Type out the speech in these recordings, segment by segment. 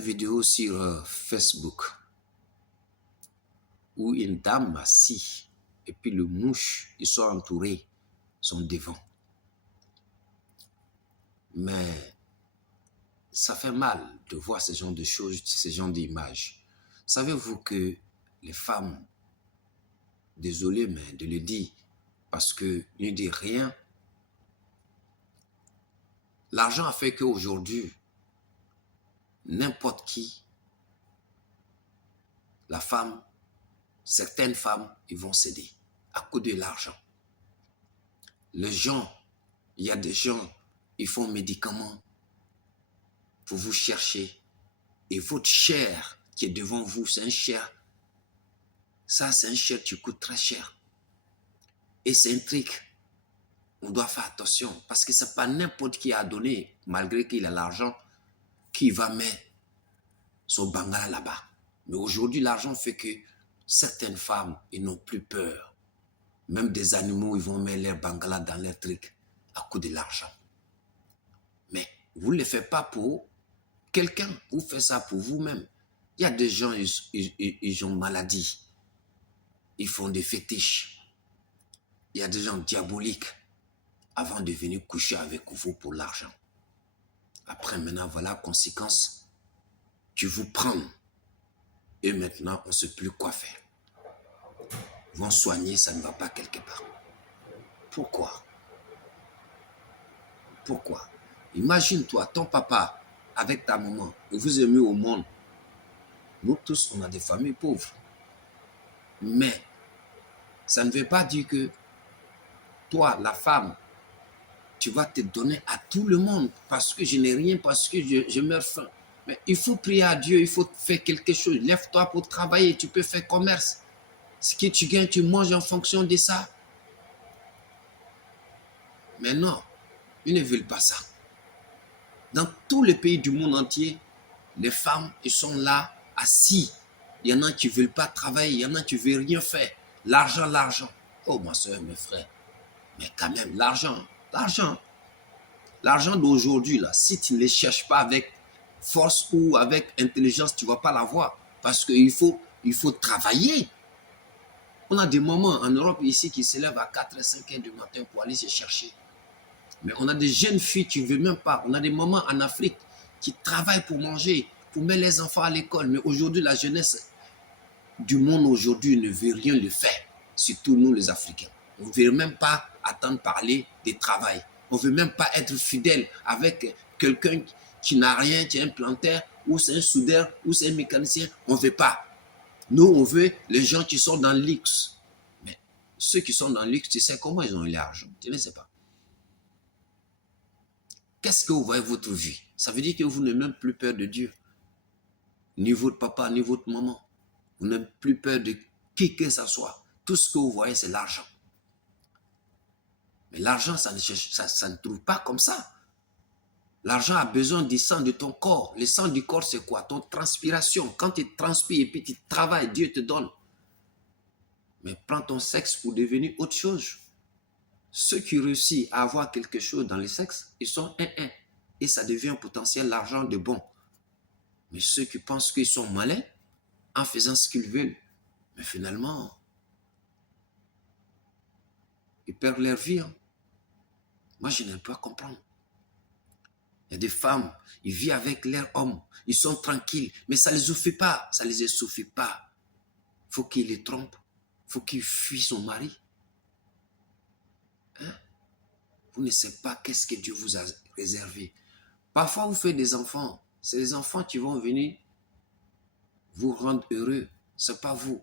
une vidéo sur Facebook où une dame assise et puis le mouche, ils sont entourés, sont devant. Mais ça fait mal de voir ce genre de choses, ce genre d'images. Savez-vous que les femmes, désolé mais de le dire, parce que ne dit rien, l'argent a fait qu'aujourd'hui, n'importe qui, la femme, certaines femmes, ils vont céder à cause de l'argent. Les gens, il y a des gens, ils font médicaments pour vous chercher. Et votre chair qui est devant vous, c'est un chair. Ça, c'est un chair qui coûte très cher. Et c'est un truc. On doit faire attention parce que ce n'est pas n'importe qui a donné, malgré qu'il a l'argent, qui va mettre son bangala là-bas. Mais aujourd'hui, l'argent fait que certaines femmes, ils n'ont plus peur. Même des animaux, ils vont mettre leur bangala dans leur truc à cause de l'argent. Mais vous ne le faites pas pour quelqu'un, vous faites ça pour vous-même. Il y a des gens, ils ont maladie. Ils font des fétiches. Il y a des gens diaboliques avant de venir coucher avec vous pour l'argent. Après, maintenant, voilà la conséquence. Tu vous prends. Et maintenant, on ne sait plus quoi faire. Ils vont soigner, ça ne va pas quelque part. Pourquoi? Pourquoi? Imagine-toi, ton papa, avec ta maman, vous vous aimez au monde. Nous tous, on a des familles pauvres. Mais, ça ne veut pas dire que toi, la femme, tu vas te donner à tout le monde parce que je n'ai rien, parce que je meurs faim. Mais il faut prier à Dieu, il faut faire quelque chose. Lève-toi pour travailler, tu peux faire commerce. Ce que tu gagnes, tu manges en fonction de ça. Mais non, ils ne veulent pas ça. Dans tous les pays du monde entier, les femmes, ils sont là, assis. Il y en a qui ne veulent pas travailler, il y en a qui ne veulent rien faire. L'argent, l'argent. Oh, ma soeur, mes frères. Mais quand même, l'argent, l'argent. L'argent d'aujourd'hui, là, si tu ne les cherches pas avec force ou avec intelligence, tu ne vas pas l'avoir. Parce qu'il faut travailler. On a des moments en Europe ici qui se lèvent à 4 et 5 heures du matin pour aller se chercher. Mais on a des jeunes filles qui ne veulent même pas. On a des mamans en Afrique qui travaillent pour manger, pour mettre les enfants à l'école. Mais aujourd'hui, la jeunesse du monde aujourd'hui ne veut rien le faire. Surtout nous, les Africains. On ne veut même pas attendre parler de travail. On ne veut même pas être fidèle avec quelqu'un qui n'a rien, qui est un planteur, ou c'est un soudeur, ou c'est un mécanicien. On ne veut pas. Nous, on veut les gens qui sont dans le luxe. Mais ceux qui sont dans le luxe, tu sais comment ils ont eu l'argent. Tu ne sais pas. Qu'est-ce que vous voyez votre vie? Ça veut dire que vous n'avez même plus peur de Dieu. Ni votre papa, ni votre maman. Vous n'avez plus peur de qui que ce soit. Tout ce que vous voyez, c'est l'argent. Mais l'argent, ça ne trouve pas comme ça. L'argent a besoin du sang de ton corps. Le sang du corps, c'est quoi? Ton transpiration. Quand tu transpires et puis tu travailles, Dieu te donne. Mais prends ton sexe pour devenir autre chose. Ceux qui réussissent à avoir quelque chose dans le sexe, ils sont un. Et ça devient un potentiel argent de bon. Mais ceux qui pensent qu'ils sont malins, en faisant ce qu'ils veulent, mais finalement, ils perdent leur vie. Moi, je n'aime pas comprendre. Il y a des femmes, ils vivent avec leur homme, ils sont tranquilles, mais ça ne les suffit pas, ça ne les suffit pas. Il faut qu'ils les trompent, il faut qu'ils fuient son mari. Hein? Vous ne savez pas qu'est-ce que Dieu vous a réservé. Parfois, vous faites des enfants, c'est les enfants qui vont venir vous rendre heureux, ce n'est pas vous.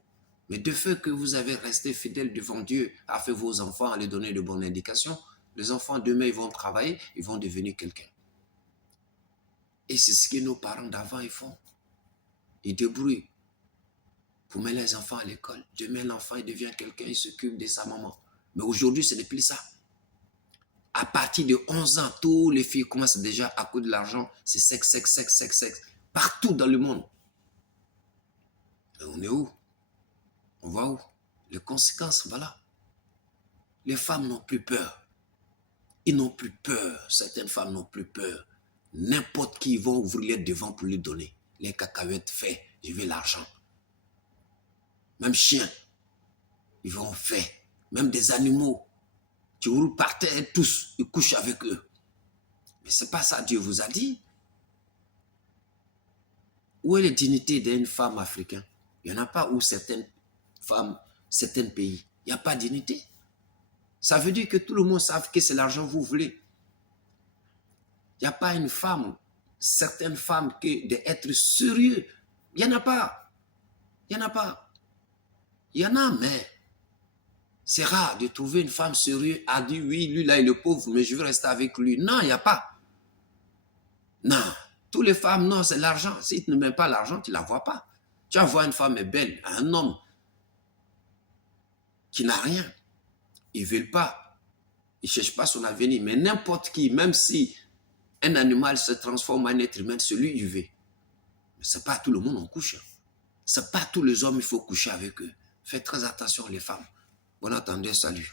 Mais de fait que vous avez resté fidèle devant Dieu, à faire vos enfants, à les donner de bonnes indications, les enfants demain, ils vont travailler, ils vont devenir quelqu'un. Et c'est ce que nos parents d'avant, ils font. Ils débrouillent pour mettre les enfants à l'école. Demain, l'enfant, il devient quelqu'un, il s'occupe de sa maman. Mais aujourd'hui, ce n'est plus ça. À partir de 11 ans, toutes les filles commencent déjà à cause de l'argent. C'est sexe. Partout dans le monde. Et on est où? On va où? Les conséquences, voilà. Les femmes n'ont plus peur. Ils n'ont plus peur. Certaines femmes n'ont plus peur. N'importe qui vont ouvrir les devants pour lui donner. les cacahuètes fait, je veux l'argent. Même chiens, ils vont faire. Même des animaux, tu roules par terre, tous, ils couchent avec eux. Mais ce n'est pas ça Dieu vous a dit. Où est la dignité d'une femme africaine? Il n'y en a pas où certaines femmes, certains pays, il n'y a pas de dignité. Ça veut dire que tout le monde sait que c'est l'argent que vous voulez. Il n'y a pas une femme, certaines femmes, que d'être sérieux. Il n'y en a pas. Il n'y en a pas. Il y en a, mais c'est rare de trouver une femme sérieuse à dire oui, lui là il est pauvre, mais je veux rester avec lui. Non, il n'y a pas. Non. Toutes les femmes, non, c'est l'argent. Si tu ne mets pas l'argent, tu ne la vois pas. Tu vas voir une femme est belle, un homme qui n'a rien. Ils ne veulent pas. Ils ne cherchent pas son avenir. Mais n'importe qui, même si un animal se transforme en être humain, celui il veut. Mais ce n'est pas tout le monde en couche. Ce n'est pas tous les hommes, il faut coucher avec eux. Faites très attention les femmes. Bon entendez, salut.